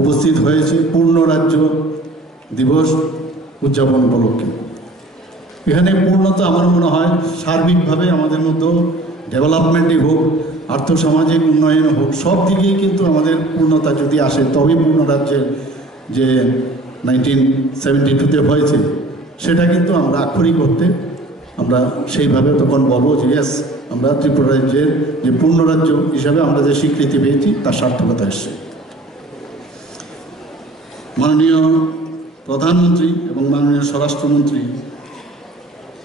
উপস্থিত হয়েছি পূর্ণ রাজ্য দিবস উদযাপন উপলক্ষে। এখানে পূর্ণতা আমার মনে হয় সার্বিকভাবে আমাদের মধ্যে ডেভেলপমেন্টই হোক, আর্থসামাজিক উন্নয়ন হোক, সব দিকেই কিন্তু আমাদের পূর্ণতা যদি আসে তবেই পূর্ণ রাজ্যের যে 1972-তে হয়েছে সেটা কিন্তু আমরা আক্ষরিক করতে আমরা সেইভাবে তখন বলবো যে ইয়েস, আমরা ত্রিপুরা রাজ্যের যে পূর্ণ রাজ্য হিসাবে আমরা যে স্বীকৃতি পেয়েছি তার সার্থকতা এসছে। মাননীয় প্রধানমন্ত্রী এবং মাননীয় স্বরাষ্ট্রমন্ত্রী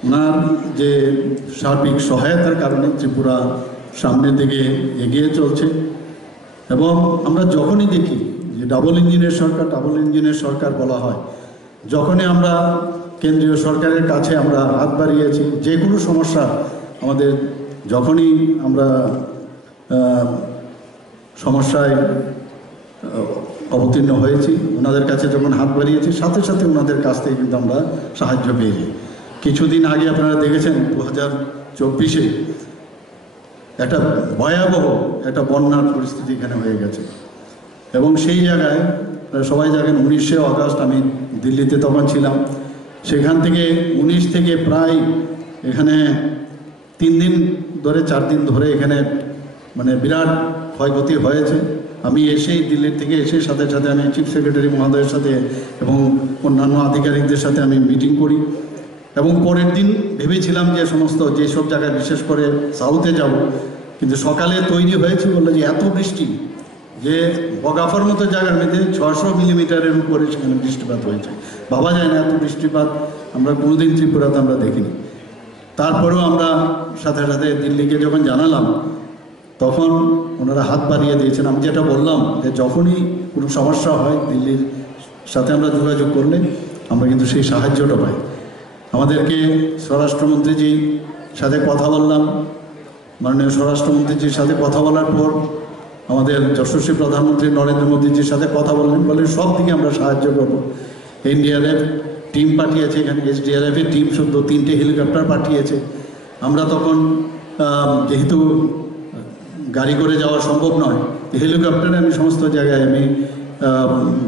ওনার যে সার্বিক সহায়তার কারণে ত্রিপুরা সামনের দিকে এগিয়ে চলছে। এবং আমরা যখনই দেখি যে ডাবল ইঞ্জিনের সরকার বলা হয়, যখনই আমরা কেন্দ্রীয় সরকারের কাছে আমরা হাত বাড়িয়েছি, যে কোনো সমস্যা আমাদের যখনই আমরা সমস্যায় অবতীর্ণ হয়েছি, ওনাদের কাছে যখন হাত বাড়িয়েছি সাথে সাথে ওনাদের কাছ থেকে কিন্তু আমরা সাহায্য পেয়েছি। কিছুদিন আগে আপনারা দেখেছেন 2024-এ একটা ভয়াবহ একটা বন্যার পরিস্থিতি এখানে হয়ে গেছে। এবং সেই জায়গায় সবাই জানেন 19শে আগস্ট আমি দিল্লিতে তখন ছিলাম, সেখান থেকে 19 থেকে প্রায় এখানে 3 দিন ধরে 4 দিন ধরে এখানে মানে বিরাট ক্ষয়ক্ষতি হয়েছে। আমি এসেই দিল্লির থেকে এসে সাথে সাথে আমি চিফ সেক্রেটারি মহোদয়ের সাথে এবং অন্যান্য আধিকারিকদের সাথে আমি মিটিং করি। এবং পরের দিন ভেবেছিলাম যে সমস্ত যেসব জায়গায় বিশেষ করে সাউথে যাব, কিন্তু সকালে তৈরি হয়েছে বললো যে এত বৃষ্টি যে বগাফার মতো জায়গার মধ্যে 600 মিলিমিটারের উপরে সেখানে বৃষ্টিপাত হয়েছে। ভাবা যায় না, এত বৃষ্টিপাত আমরা কোনোদিন ত্রিপুরাতে আমরা দেখিনি। তারপরেও আমরা সাথে সাথে দিল্লিকে যখন জানালাম তখন ওনারা হাত বাড়িয়ে দিয়েছেন। আমি যেটা বললাম যে যখনই কোনো সমস্যা হয় দিল্লির সাথে আমরা যোগাযোগ করলে আমরা কিন্তু সেই সাহায্যটা পাই। আমাদেরকে স্বরাষ্ট্রমন্ত্রীজির সাথে কথা বললাম, মাননীয় স্বরাষ্ট্রমন্ত্রীজির সাথে কথা বলার পর আমাদের যশস্বী প্রধানমন্ত্রী নরেন্দ্র মোদীজির সাথে কথা বললেন, বলে সব দিকে আমরা সাহায্য করবো। এনডিআরএফ টিম পাঠিয়েছে এখানে, এসডিআরএফের টিম শুধু 3টে হেলিকপ্টার পাঠিয়েছে। আমরা তখন যেহেতু গাড়ি করে যাওয়া সম্ভব নয়, হেলিকপ্টারে আমি সমস্ত জায়গায় আমি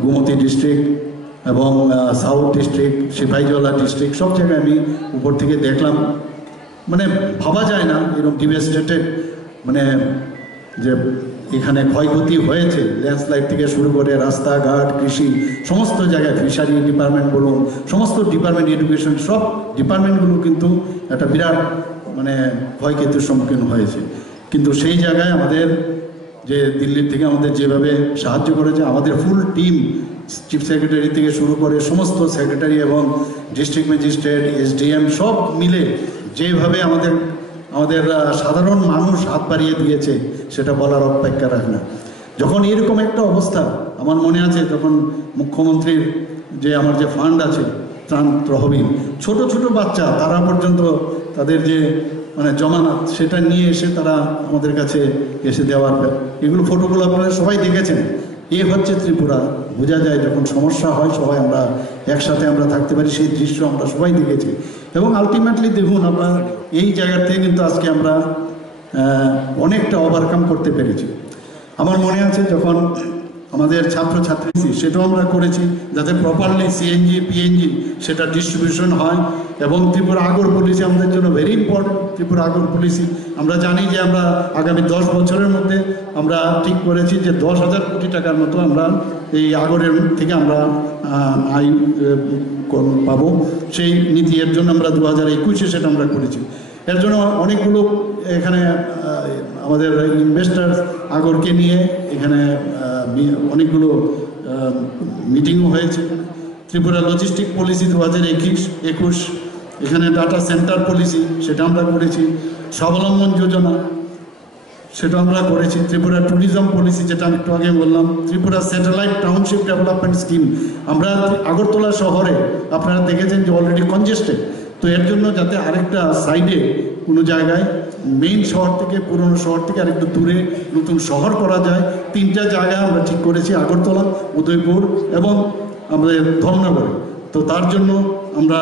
গোমতী ডিস্ট্রিক্ট এবং সাউথ ডিস্ট্রিক্ট, সিপাহীজলা ডিস্ট্রিক্ট সব জায়গায় আমি উপর থেকে দেখলাম। মানে ভাবা যায় না এরকম ডিভাস্টেটেড মানে যে এখানে ক্ষয়ক্ষতি হয়েছে, ল্যান্ডস্লাইড থেকে শুরু করে রাস্তাঘাট, কৃষি, সমস্ত জায়গায় ফিশারি ডিপার্টমেন্ট বলুন, সমস্ত ডিপার্টমেন্ট, এডুকেশন, সব ডিপার্টমেন্টগুলো কিন্তু একটা বিরাট মানে ক্ষয়ক্ষতির সম্মুখীন হয়েছে। কিন্তু সেই জায়গায় আমাদের যে দিল্লির থেকে আমাদের যেভাবে সাহায্য করেছে, আমাদের ফুল টিম চিফ সেক্রেটারি থেকে শুরু করে সমস্ত সেক্রেটারি এবং ডিস্ট্রিক্ট ম্যাজিস্ট্রেট, এসডিএম সব মিলে যেভাবে আমাদের সাধারণ মানুষ হাত বাড়িয়ে দিয়েছে সেটা বলার অপেক্ষা রাখে না। যখন এরকম একটা অবস্থা, আমার মনে আছে তখন মুখ্যমন্ত্রীর যে আমার যে ফান্ড আছে ত্রাণ তহবিল, ছোট ছোট বাচ্চা তারা পর্যন্ত তাদের যে মানে জমানত সেটা নিয়ে এসে তারা আমাদের কাছে এসে দেওয়ার, এগুলো ফটোগুলো আপনারা সবাই দেখেছেন। এ হচ্ছে ত্রিপুরা, বোঝা যায় যখন সমস্যা হয় সবাই আমরা একসাথে আমরা থাকতে পারি, সেই দৃশ্য আমরা সবাই দেখেছি। এবং আলটিমেটলি দেখুন আমরা এই জায়গা থেকে কিন্তু আজকে আমরা অনেকটা ওভারকাম করতে পেরেছি। আমার মনে আছে যখন আমাদের ছাত্রছাত্রী সেটাও আমরা করেছি যাতে প্রপারলি সিএনজি পিএনজি সেটা ডিস্ট্রিবিউশন হয়। এবং ত্রিপুরা আগর পলিসি আমাদের জন্য ভেরি ইম্পর্টেন্ট। ত্রিপুরা আগর পলিসি আমরা জানি যে আমরা আগামী 10 বছরের মধ্যে আমরা ঠিক করেছি যে 10,000 কোটি টাকার মতো আমরা এই আগরের থেকে আমরা আয় পাবো। সেই নীতি এর জন্য আমরা 2021-এ সেটা আমরা করেছি। এর জন্য অনেকগুলো এখানে আমাদের ইনভেস্টার আগরকে নিয়ে এখানে অনেকগুলো মিটিংও হয়েছে। ত্রিপুরা লজিস্টিক পলিসি 2021 এখানে ডাটা সেন্টার পলিসি সেটা আমরা করেছি। স্বাবলম্বন যোজনা সেটা আমরা করেছি। ত্রিপুরা ট্যুরিজম পলিসি যেটা আমি একটু আগে বললাম। Tripura satellite township development scheme, আমরা আগরতলা শহরে আপনারা দেখেছেন যে অলরেডি কনজেস্টেড, তো এর জন্য যাতে আরেকটা সাইডে কোনো জায়গায় মেইন শহর থেকে পুরনো শহর থেকে আরেকটু দূরে নতুন শহর করা যায়, 3টা জায়গা আমরা ঠিক করেছি, আগরতলা, উদয়পুর এবং আমাদের ধর্মনগরে। তো তার জন্য আমরা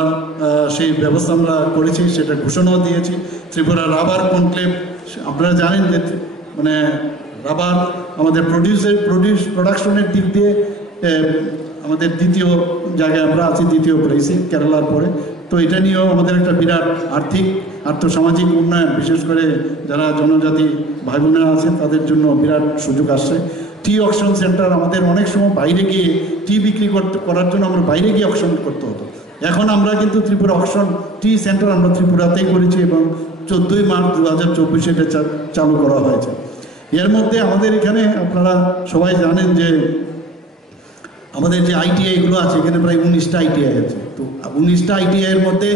সেই ব্যবস্থা আমরা করেছি, সেটা ঘোষণাও দিয়েছি। ত্রিপুরা রাবার কনক্লেভ, আপনারা জানেন যে মানে রাবার আমাদের প্রোডিউসের প্রোডাকশনের দিক দিয়ে আমাদের দ্বিতীয় জায়গায় আমরা আছি, দ্বিতীয় প্লেসে কেরালার পরে। তো এটা নিয়েও আমাদের একটা বিরাট আর্থসামাজিক উন্নয়ন, বিশেষ করে যারা জনজাতি ভাই বোনেরা আছে তাদের জন্য বিরাট সুযোগ আসছে। টি অকশন সেন্টার, আমাদের অনেক সময় বাইরে গিয়ে টি বিক্রি করার জন্য আমরা বাইরে গিয়ে অকশন করতে হতো। এখন আমরা কিন্তু ত্রিপুরা অকশন টি সেন্টার আমরা ত্রিপুরাতেই করেছি এবং 14ই মার্চ 2024 এটা চালু করা হয়েছে। এর মধ্যে আমাদের এখানে আপনারা সবাই জানেন যে আমাদের যে আইটিআইগুলো আছে, এখানে প্রায় 19টা আইটিআই আছে। তো 19টা আইটিআইয়ের মধ্যে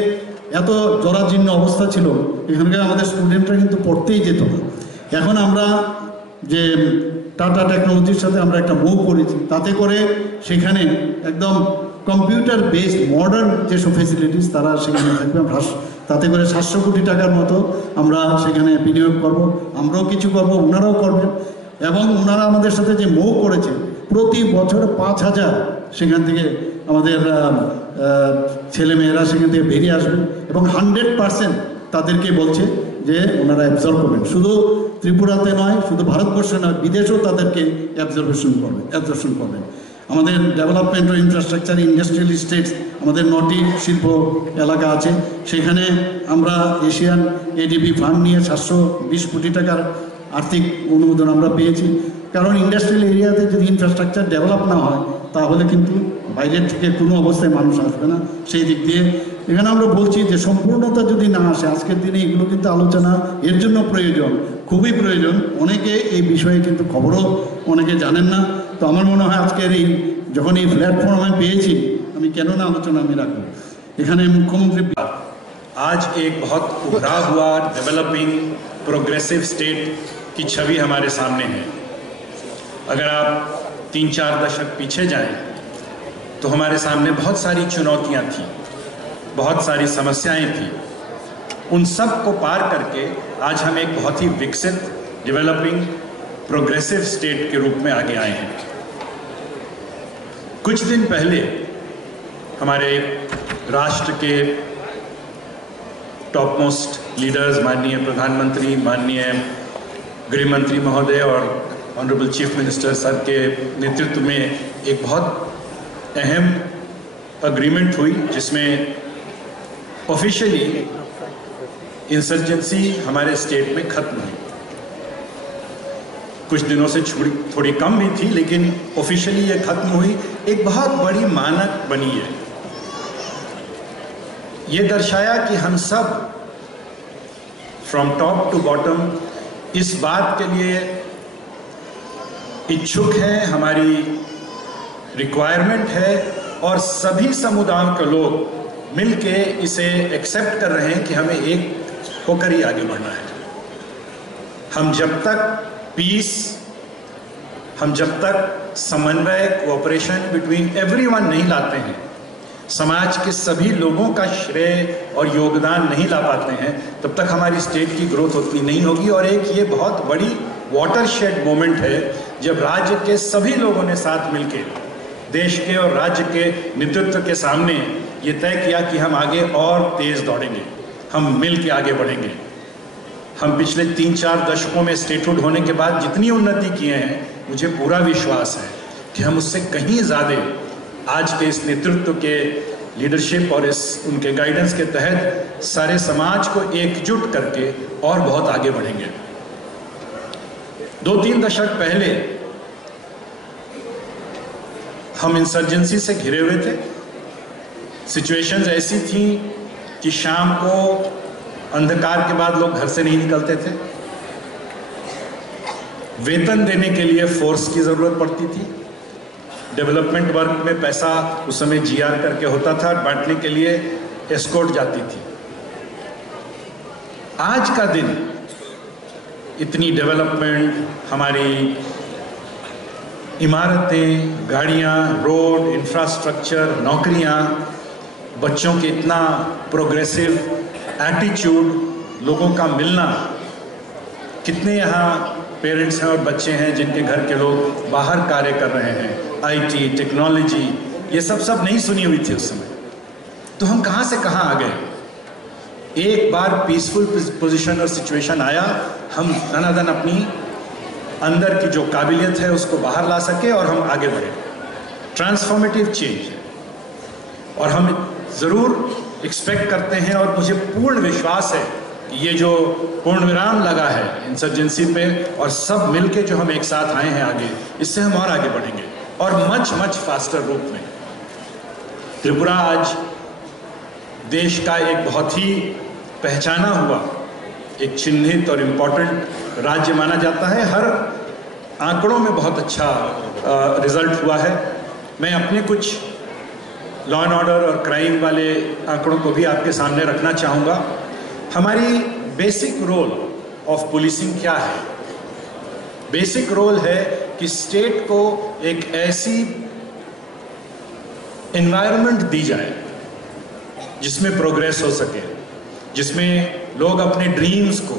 এত জরাজীর্ণ অবস্থা ছিল, এখানকার আমাদের স্টুডেন্টরা কিন্তু পড়তেই যেত না। এখন আমরা যে টাটা টেকনোলজির সাথে আমরা একটা মুভ করেছি, তাতে করে সেখানে একদম কম্পিউটার বেসড মডার্ন যেসব ফেসিলিটিস তারা সেখানে থাকবে। তাতে করে 700 কোটি টাকার মতো আমরা সেখানে বিনিয়োগ করব, আমরাও কিছু করব, ওনারাও করবেন। এবং ওনারা আমাদের সাথে যে মুভ করেছে, প্রতি বছর 5000 সেখান থেকে আমাদের ছেলেমেয়েরা সেখান থেকে বেরিয়ে আসবে এবং 100% তাদেরকে বলছে যে ওনারা অ্যাবজর্ব করবেন। শুধু ত্রিপুরাতে নয়, শুধু ভারতবর্ষে নয়, বিদেশেও তাদেরকে অ্যাবজর্বেশন করবেন। আমাদের ডেভেলপমেন্ট ও ইনফ্রাস্ট্রাকচার ইন্ডাস্ট্রিয়াল স্টেটস, আমাদের 9টি শিল্প এলাকা আছে, সেখানে আমরা এশিয়ান এডিবি ফান্ড নিয়ে 720 কোটি টাকার আর্থিক অনুমোদন আমরা পেয়েছি। কারণ ইন্ডাস্ট্রিয়াল এরিয়াতে যদি ইনফ্রাস্ট্রাকচার ডেভেলপ না হয় তাহলে কিন্তু বাইরের থেকে কোনো অবস্থায় মানুষ আসবে না। সেই দিক দিয়ে এখানে আমরা বলছি যে সম্পূর্ণতা যদি না আসে, আজকের দিনে এগুলো কিন্তু আলোচনা এর জন্য প্রয়োজন, খুবই প্রয়োজন। অনেকে এই বিষয়ে কিন্তু খবরও অনেকে জানেন না। তো আমার মনে হয় আজকের এই যখন এই প্ল্যাটফর্ম আমি পেয়েছি, আমি কেন না আলোচনা আমি রাখবো। এখানে মুখ্যমন্ত্রী आज एक बहुत उभरा हुआ डेवलपिंग प्रोग्रेसिव स्टेट की छवि हमारे सामने है। अगर आप 3-4 दशक पीछे जाएं तो हमारे सामने बहुत सारी चुनौतियां थी, बहुत सारी समस्याएं थी। उन सब को पार करके आज हम एक बहुत ही विकसित डेवलपिंग प्रोग्रेसिव स्टेट के रूप में आगे आए हैं। कुछ दिन पहले हमारे राष्ट्र के टॉप मोस्ट लीडर्स, माननीय प्रधानमंत्री, माननीय गृह मंत्री महोदय और ऑनरेबल चीफ मिनिस्टर सर के नेतृत्व में एक बहुत अहम अग्रीमेंट हुई, जिसमें ऑफिशियली इंसर्जेंसी हमारे स्टेट में खत्म हुई। कुछ दिनों से थोड़ी कम भी थी, लेकिन ऑफिशियली ये खत्म हुई। एक बहुत बड़ी मानक बनी है। ये दर्शाया कि हम सब फ्रॉम टॉप टू बॉटम इस बात के लिए इच्छुक हैं, हमारी रिक्वायरमेंट है और सभी समुदायों के लोग मिलके इसे एक्सेप्ट कर रहे हैं कि हमें एक होकर ही आगे बढ़ना है। हम जब तक पीस, हम जब तक समन्वय, कोऑपरेशन बिटवीन एवरीवन नहीं लाते हैं, समाज के सभी लोगों का श्रेय और योगदान नहीं ला पाते हैं, तब तक हमारी स्टेट की ग्रोथ उतनी नहीं होगी। और एक ये बहुत बड़ी वाटरशेड मोमेंट है जब राज्य के सभी लोगों ने साथ मिलकर देश के और राज्य के नेतृत्व के सामने ये तय किया कि हम आगे और तेज दौड़ेंगे, हम मिल के आगे बढ़ेंगे। हम पिछले 3-4 दशकों में स्टेटहुड होने के बाद जितनी उन्नति किए हैं, मुझे पूरा विश्वास है कि हम उससे कहीं ज़्यादा आज के इस नेतृत्व के लीडरशिप और इस उनके गाइडेंस के तहत सारे समाज को एकजुट करके और बहुत आगे बढ़ेंगे। 2-3 दशक पहले हम इंसर्जेंसी से घिरे हुए थे। सिचुएशंस ऐसी थी कि शाम को अंधकार के बाद लोग घर से नहीं निकलते थे। वेतन देने के लिए फोर्स की जरूरत पड़ती थी। डेवलपमेंट वर्क में पैसा उस समय जीआर करके होता था, बांटने के लिए एस्कॉर्ट जाती थी। आज का दिन इतनी डेवलपमेंट, हमारी इमारतें, गाड़ियां, रोड, इंफ्रास्ट्रक्चर, नौकरियां, बच्चों के इतना प्रोग्रेसिव एटीट्यूड, लोगों का मिलना, कितने यहाँ पेरेंट्स हैं और बच्चे हैं जिनके घर के लोग बाहर कार्य कर रहे हैं, आईटी, टेक्नोलॉजी, ये सब नहीं सुनी हुई थी उस समय। तो हम कहाँ से कहाँ आ गए। एक बार पीसफुल पोजीशन और सिचुएशन आया, हम धनाधन अपनी अंदर की जो काबिलियत है उसको बाहर ला सके और हम आगे बढ़े। ट्रांसफॉर्मेटिव चेंज है और हम ज़रूर एक्सपेक्ट करते हैं और मुझे पूर्ण विश्वास है कि ये जो पूर्ण विराम लगा है इंसर्जेंसी पे और सब मिलके जो हम एक साथ आए हैं आगे, इससे हम और आगे बढ़ेंगे और मच फास्टर रूप में। त्रिपुरा आज देश का एक बहुत ही पहचाना हुआ, एक चिन्हित और इम्पोर्टेंट राज्य माना जाता है। हर आंकड़ों में बहुत अच्छा रिजल्ट हुआ है। मैं अपने कुछ लॉ एंड ऑर्डर और क्राइम वाले आंकड़ों को भी आपके सामने रखना चाहूँगा। हमारी बेसिक रोल ऑफ पुलिसिंग क्या है? बेसिक रोल है कि स्टेट को एक ऐसी एनवायरनमेंट दी जाए जिसमें प्रोग्रेस हो सके, जिसमें लोग अपने ड्रीम्स को,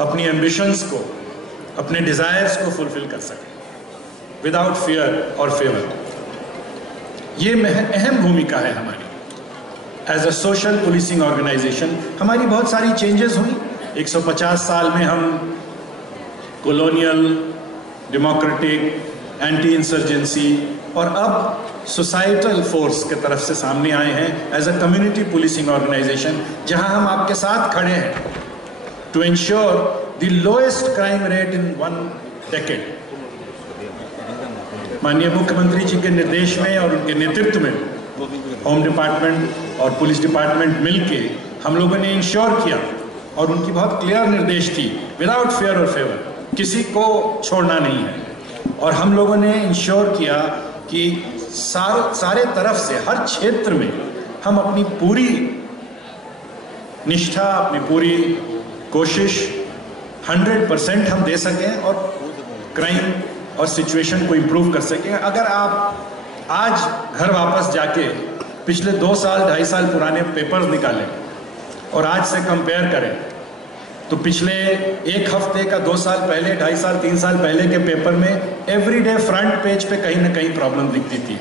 अपनी एम्बिशंस को, अपने डिज़ायर्स को फुलफिल कर सकें विदाउट फियर और फेवर। ये अहम भूमिका है हमारी as a social policing organisation. हमारी बहुत सारी चेंजेस हुई 150 साल में। हम कॉलोनियल, डेमोक्रेटिक, एंटी इंसर्जेंसी और अब सोसाइटल फोर्स के तरफ से सामने आए हैं as a community policing organization, जहां हम आपके साथ खड़े हैं to ensure the lowest crime rate in 1 decade. माननीय मुख्यमंत्री जी के निर्देश में और उनके नेतृत्व में होम डिपार्टमेंट और पुलिस डिपार्टमेंट मिलके हम लोगों ने इंश्योर किया और उनकी बहुत क्लियर निर्देश थी, विदाउट फेयर और फेवर, किसी को छोड़ना नहीं है। और हम लोगों ने इंश्योर किया कि सारे तरफ से हर क्षेत्र में हम अपनी पूरी निष्ठा, अपनी पूरी कोशिश 100% हम दे सकें और क्राइम और सिचुएशन को इम्प्रूव कर सकें। अगर आप आज घर वापस जाके पिछले 2 साल 2.5 साल पुराने पेपर्स निकालें और आज से कंपेयर करें तो पिछले 1 हफ्ते का 2 साल पहले, 2.5 साल 3 साल पहले के पेपर में एवरीडे फ्रंट पेज पे कहीं ना कहीं प्रॉब्लम दिखती थी।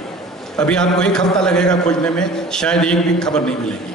अभी आपको 1 हफ्ता लगेगा खोजने में, शायद एक भी खबर नहीं मिलेगी।